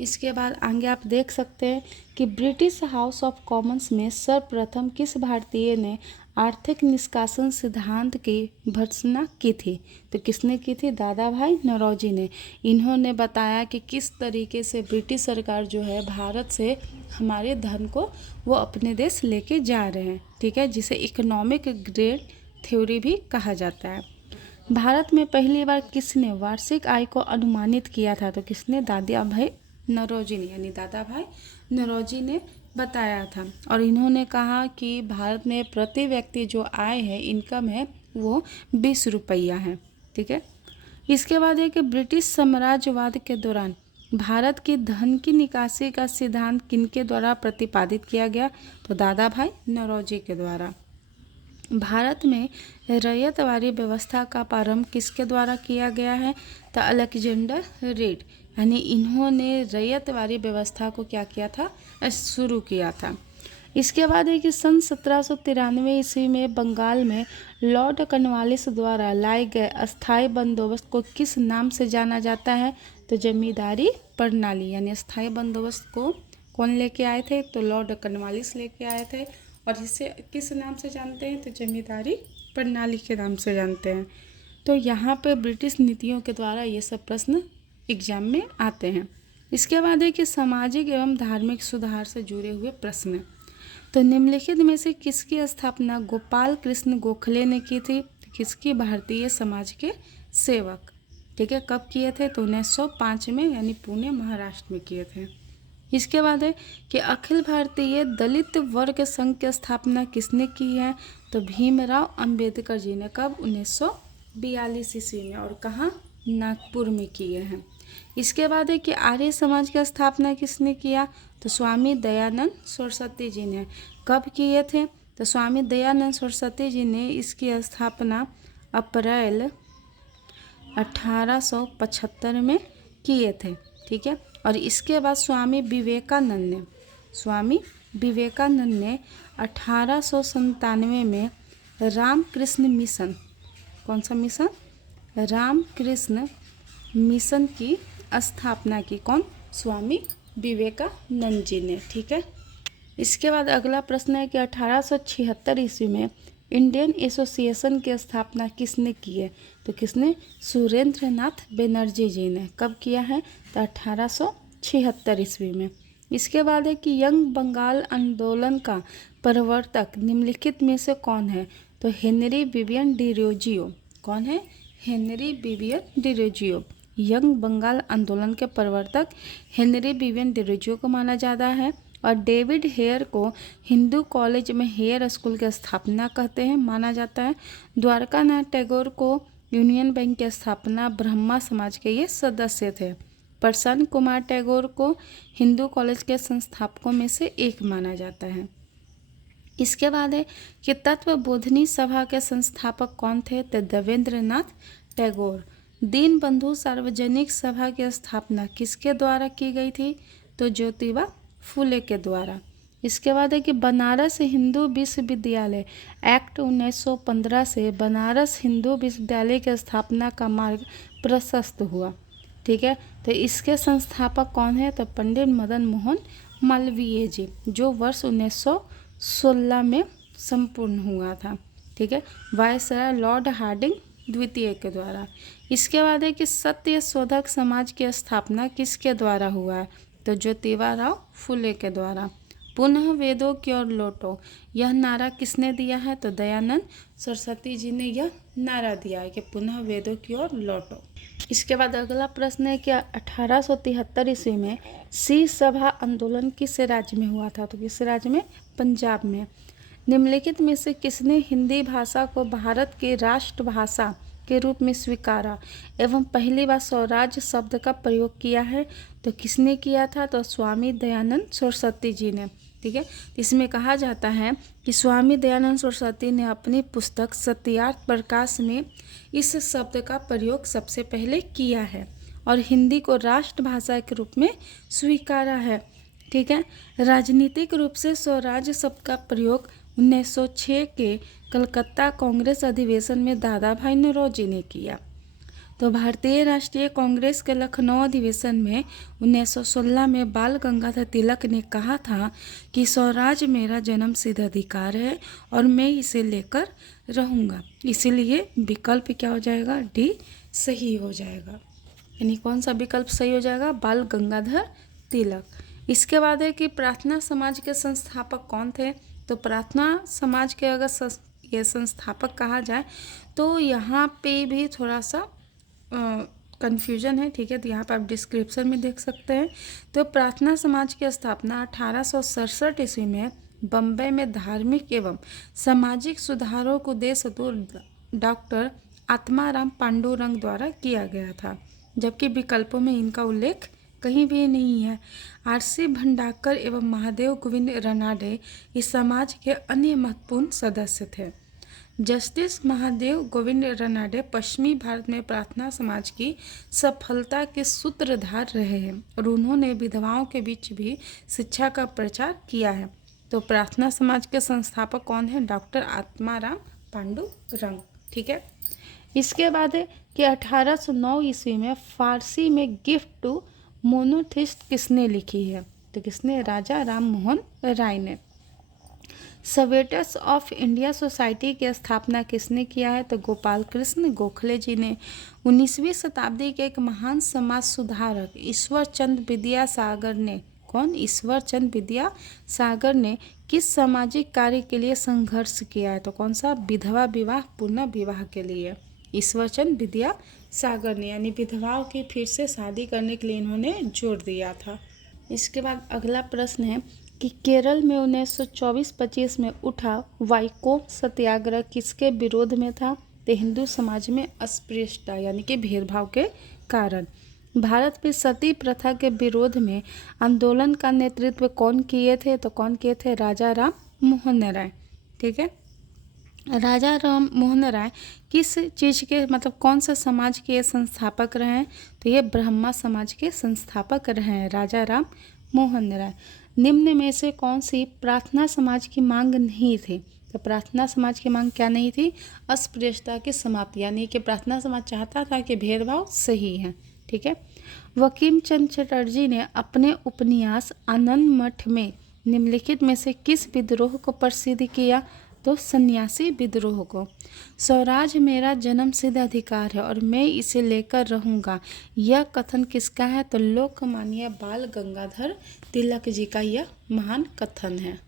इसके बाद आगे आप देख सकते हैं कि ब्रिटिश हाउस ऑफ कॉमन्स में सर्वप्रथम किस भारतीय ने आर्थिक निष्कासन सिद्धांत की भर्त्सना की थी? तो किसने की थी? दादा भाई नौरोजी ने। इन्होंने बताया कि किस तरीके से ब्रिटिश सरकार जो है भारत से हमारे धन को वो अपने देश लेके जा रहे हैं, ठीक है, जिसे इकोनॉमिक ग्रेड थ्योरी भी कहा जाता है। भारत में पहली बार किसने वार्षिक आय को अनुमानित किया था? तो किसने? दादा भाई नौरोजी ने, यानी दादा भाई नौरोजी ने बताया था। और इन्होंने कहा कि भारत में प्रति व्यक्ति जो आय है, इनकम है, वो 20 रुपया है, ठीक है। इसके बाद है कि ब्रिटिश साम्राज्यवाद के दौरान भारत की धन की निकासी का सिद्धांत किनके द्वारा प्रतिपादित किया गया? तो दादा भाई नौरोजी के द्वारा। भारत में रैयतवारी व्यवस्था का प्रारंभ किसके द्वारा किया गया है? तो अलेक्जेंडर रीड, यानी इन्होंने रैयतवारी व्यवस्था को क्या किया था? शुरू किया था। इसके बाद है कि सन 1793 ईस्वी में बंगाल में लॉर्ड कॉर्नवालिस द्वारा लाए गए अस्थायी बंदोबस्त को किस नाम से जाना जाता है? तो जमींदारी प्रणाली, यानी अस्थायी बंदोबस्त को कौन लेके आए थे? तो लॉर्ड कॉर्नवालिस लेके आए थे। और इसे किस नाम से जानते हैं? तो जमींदारी प्रणाली के नाम से जानते हैं। तो यहाँ पे ब्रिटिश नीतियों के द्वारा ये सब प्रश्न एग्जाम में आते हैं। इसके बाद है कि सामाजिक एवं धार्मिक सुधार से जुड़े हुए प्रश्न। तो निम्नलिखित में से किसकी स्थापना गोपाल कृष्ण गोखले ने की थी? किसकी? भारतीय समाज के सेवक, ठीक है। कब किए थे? तो 1905 में, यानी पुणे महाराष्ट्र में किए थे। इसके बाद है कि अखिल भारतीय दलित वर्ग संघ की स्थापना किसने की है? तो भीमराव अंबेडकर जी ने। कब? 1942 ईस्वी में। और कहाँ? नागपुर में किए हैं। इसके बाद है कि आर्य समाज की स्थापना किसने किया? तो स्वामी दयानंद सरस्वती जी ने। कब किए थे? तो स्वामी दयानंद सरस्वती जी ने इसकी स्थापना अप्रैल 1875 में किए थे, ठीक है। और इसके बाद स्वामी विवेकानंद ने 1897 में रामकृष्ण मिशन, कौन सा मिशन? रामकृष्ण मिशन की स्थापना की। कौन? स्वामी विवेकानंद जी ने, ठीक है। इसके बाद अगला प्रश्न है कि 1876 ईस्वी में इंडियन एसोसिएशन की स्थापना किसने की है? तो किसने? सुरेंद्र नाथ बनर्जी जी ने। कब किया है? तो 1876 ईस्वी में। इसके बाद है कि यंग बंगाल आंदोलन का प्रवर्तक निम्नलिखित में से कौन है? तो हेनरी विवियन डिरोजियो। कौन है? Henry Vivian Derozio. Young Bengal आंदोलन के प्रवर्तक हेनरी विवियन डिरोजियो को माना जाता है। और डेविड हेयर को हिंदू कॉलेज में हेयर स्कूल की स्थापना कहते हैं, माना जाता है। द्वारकानाथ टैगोर को यूनियन बैंक की स्थापना ब्रह्मा समाज के ये सदस्य थे। प्रसन्न कुमार टैगोर को हिंदू कॉलेज के संस्थापकों में से एक माना जाता है। इसके बाद है कि तत्वबोधिनी सभा के संस्थापक कौन थे? तो देवेंद्र नाथ टैगोर। दीनबंधु सार्वजनिक सभा की स्थापना किसके द्वारा की गई थी? तो ज्योतिबा फुले के द्वारा। इसके बाद है कि बनारस हिंदू विश्वविद्यालय एक्ट 1915 से बनारस हिंदू विश्वविद्यालय की स्थापना का मार्ग प्रशस्त हुआ, ठीक है। तो इसके संस्थापक कौन है? तो पंडित मदन मोहन मालवीय जी, जो वर्ष 1916 में संपूर्ण हुआ था, ठीक है, वायसराय लॉर्ड हार्डिंग द्वितीय के द्वारा। इसके बाद है कि सत्य शोधक समाज की स्थापना किसके द्वारा हुआ है? तो ज्योतिबा राव फुले के द्वारा। पुनः वेदों की ओर लौटो, यह नारा किसने दिया है? तो दयानंद सरस्वती जी ने यह नारा दिया है कि पुनः वेदों की ओर लौटो। इसके बाद अगला प्रश्न है कि 1873 ईस्वी में सिंह सभा आंदोलन किस राज्य में हुआ था? तो किस राज्य में? पंजाब में। निम्नलिखित में से किसने हिंदी भाषा को भारत की राष्ट्रभाषा के रूप में स्वीकारा एवं पहली बार स्वराज शब्द का प्रयोग किया है? तो किसने किया था? तो स्वामी दयानंद सरस्वती जी ने, ठीक है। इसमें कहा जाता है कि स्वामी दयानंद सरस्वती ने अपनी पुस्तक सत्यार्थ प्रकाश में इस शब्द का प्रयोग सबसे पहले किया है और हिंदी को राष्ट्रभाषा के रूप में स्वीकारा है, ठीक है। राजनीतिक रूप से स्वराज शब्द का प्रयोग 1906 के कलकत्ता कांग्रेस अधिवेशन में दादा भाई नौरोजी ने किया। तो भारतीय राष्ट्रीय कांग्रेस के लखनऊ अधिवेशन में 1916 में बाल गंगाधर तिलक ने कहा था कि स्वराज मेरा जन्मसिद्ध अधिकार है और मैं इसे लेकर रहूँगा। इसीलिए विकल्प क्या हो जाएगा? डी सही हो जाएगा। यानी कौन सा विकल्प सही हो जाएगा? बाल गंगाधर तिलक। इसके बाद है कि प्रार्थना समाज के संस्थापक कौन थे? तो प्रार्थना समाज के अगर ये संस्थापक कहा जाए तो यहाँ पे भी थोड़ा सा कन्फ्यूजन है, ठीक है। तो यहाँ पे आप डिस्क्रिप्शन में देख सकते हैं। तो प्रार्थना समाज की स्थापना 1867 ईस्वी में बम्बई में धार्मिक एवं सामाजिक सुधारों को उद्देश्य हेतु डॉक्टर आत्माराम पांडुरंग द्वारा किया गया था, जबकि विकल्पों में इनका उल्लेख कहीं भी नहीं है। आरसी भंडारकर एवं महादेव गोविंद रनाडे इस समाज के अन्य महत्वपूर्ण सदस्य थे। जस्टिस महादेव गोविंद रनाडे पश्चिमी भारत में प्रार्थना समाज की सफलता के सूत्रधार रहे हैं और उन्होंने विधवाओं के बीच भी शिक्षा का प्रचार किया है। तो प्रार्थना समाज के संस्थापक कौन है? डॉक्टर आत्माराम पांडुरंग, ठीक है। इसके बाद है कि 1809 ईस्वी में फारसी में गिफ्ट टू मोनोथिस्ट किसने लिखी है? तो किसने? राजा राम मोहन राय ने। सवेटस ऑफ इंडिया सोसाइटी की स्थापना किसने किया है? तो गोपाल कृष्ण गोखले जी ने। 19वीं शताब्दी के एक महान समाज सुधारक ईश्वर चंद विद्यासागर ने, कौन? ईश्वर चंद विद्यासागर ने किस सामाजिक कार्य के लिए संघर्ष किया है? तो कौन सा? विधवा विवाह पुनर्विवाह के लिए ईश्वर चंद विद्यासागर ने, यानी विधवाओं की फिर से शादी करने के लिए इन्होंने जोर दिया था। इसके बाद अगला प्रश्न है कि केरल में 1924-25 में उठा वाइकोम सत्याग्रह किसके विरोध में था? तो हिंदू समाज में अस्पृश्यता यानी कि भेदभाव के कारण। भारत में सती प्रथा के विरोध में आंदोलन का नेतृत्व कौन किए थे? तो कौन किए थे? राजा राम मोहन राय, ठीक है। राजा राम मोहन राय किस चीज़ के, मतलब कौन सा समाज के संस्थापक रहे हैं? तो ये ब्रह्मा समाज के संस्थापक रहे हैं राजा राम मोहन राय। निम्न में से कौन सी प्रार्थना समाज की मांग नहीं थी? तो प्रार्थना समाज की मांग क्या नहीं थी? अस्पृश्यता की समाप्ति, यानी कि प्रार्थना समाज चाहता था कि भेदभाव सही है, ठीक है। बंकिम चंद्र चटर्जी ने अपने उपन्यास आनंद मठ में निम्नलिखित में से किस विद्रोह को प्रसिद्ध किया? तो सन्यासी विद्रोह को। स्वराज मेरा जन्मसिद्ध अधिकार है और मैं इसे लेकर रहूँगा, यह कथन किसका है? तो लोकमान्य बाल गंगाधर तिलक जी का यह महान कथन है।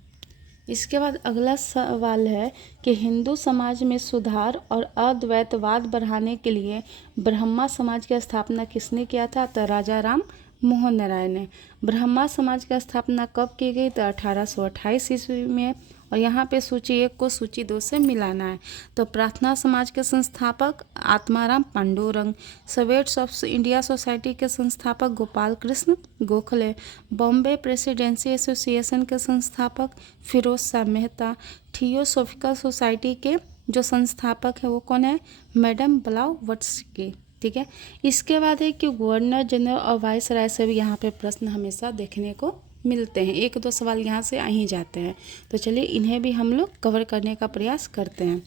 इसके बाद अगला सवाल है कि हिंदू समाज में सुधार और अद्वैतवाद बढ़ाने के लिए ब्रह्मा समाज की स्थापना किसने किया था? तो राजा राम मोहन राय ने। ब्रह्मा समाज की स्थापना कब की गई? तो 1828 ईस्वी में। और यहाँ पे सूची 1 को सूची 2 से मिलाना है। तो प्रार्थना समाज के संस्थापक Atmaram Pandurang, Servants of India society के संस्थापक गोपाल कृष्ण गोखले, बॉम्बे प्रेसिडेंसी एसोसिएशन के संस्थापक फिरोज शाह मेहता, थियोसॉफिकल सोसाइटी के जो संस्थापक है वो कौन है? मैडम ब्लावत्स्की, ठीक है। इसके बाद है कि गवर्नर जनरल और वाइस राय से भी यहाँ पे प्रश्न हमेशा देखने को मिलते हैं, 1-2 सवाल यहाँ से आ ही जाते हैं। तो चलिए इन्हें भी हम लोग कवर करने का प्रयास करते हैं।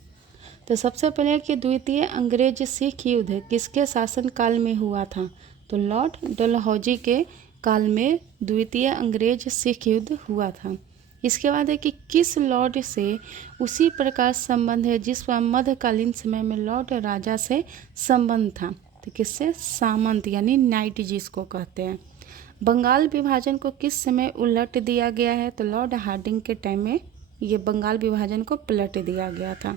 तो सबसे पहले कि द्वितीय अंग्रेज सिख युद्ध किसके शासनकाल में हुआ था? तो लॉर्ड डलहौजी के काल में द्वितीय अंग्रेज सिख युद्ध हुआ था। इसके बाद है कि किस लॉर्ड से उसी प्रकार संबंध है जिस पर मध्यकालीन समय में लॉर्ड राजा से संबंध था? तो किससे? सामंत यानी नाइट जिसको कहते हैं। बंगाल विभाजन को किस समय उलट दिया गया है? तो लॉर्ड हार्डिंग के टाइम में ये बंगाल विभाजन को पलट दिया गया था।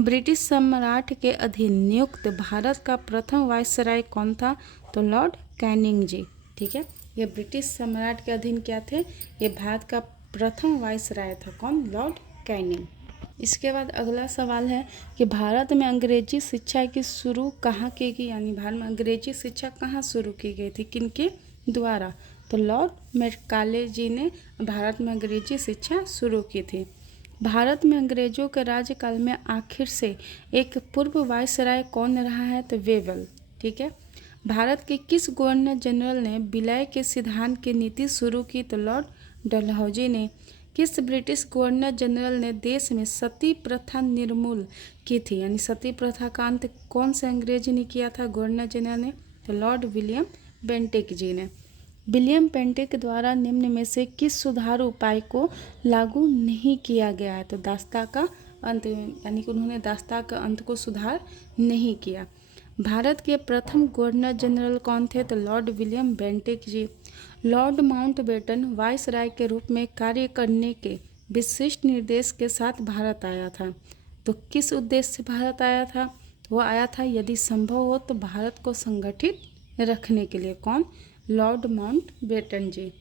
ब्रिटिश सम्राट के अधीन नियुक्त भारत का प्रथम वायसराय कौन था? तो लॉर्ड कैनिंग जी, ठीक है। ये ब्रिटिश सम्राट के अधीन क्या थे? ये भारत का प्रथम वायसराय था, कौन? Lord Canning. इसके बाद अगला सवाल है कि भारत में अंग्रेजी शिक्षा की शुरू कहाँ की गई, यानी भारत में अंग्रेजी शिक्षा कहाँ शुरू की गई थी, किनके द्वारा? तो लॉर्ड मैकाले जी ने भारत में अंग्रेजी शिक्षा शुरू की थी। भारत में अंग्रेजों के राज्यकाल में आखिर से एक पूर्व वायसराय कौन रहा है? तो वेवेल, ठीक है। भारत के किस गवर्नर जनरल ने विलय के सिद्धांत की नीति शुरू की? तो लॉर्ड डलहौजी ने। किस ब्रिटिश गवर्नर जनरल ने देश में सती प्रथा निर्मूल की थी? यानी सती प्रथा का अंत कौन से अंग्रेजी ने किया था गवर्नर जनरल ने? तो लॉर्ड विलियम बेंटिक जी ने। विलियम बेंटिक द्वारा निम्न में से किस सुधार उपाय को लागू नहीं किया गया है? तो दास्ता का अंत, यानी कि उन्होंने दास्ता का अंत को सुधार नहीं किया। भारत के प्रथम गवर्नर जनरल कौन थे? तो लॉर्ड विलियम बेंटिक जी। लॉर्ड माउंटबेटन वायसराय के रूप में कार्य करने के विशिष्ट निर्देश के साथ भारत आया था। तो किस उद्देश्य से भारत आया था? वो आया था यदि संभव हो तो भारत को संगठित रखने के लिए। कौन? लॉर्ड माउंटबेटन जी।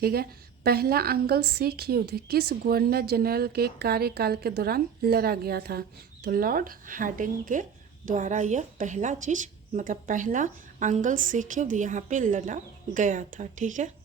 ठीक है। पहला अंग्ल सिख युद्ध किस गवर्नर जनरल के कार्यकाल के दौरान लड़ा गया था? तो लॉर्ड हार्डिंग के द्वारा यह पहला अंग्ल सिख युद्ध यहाँ पे लड़ा गया था। ठीक है।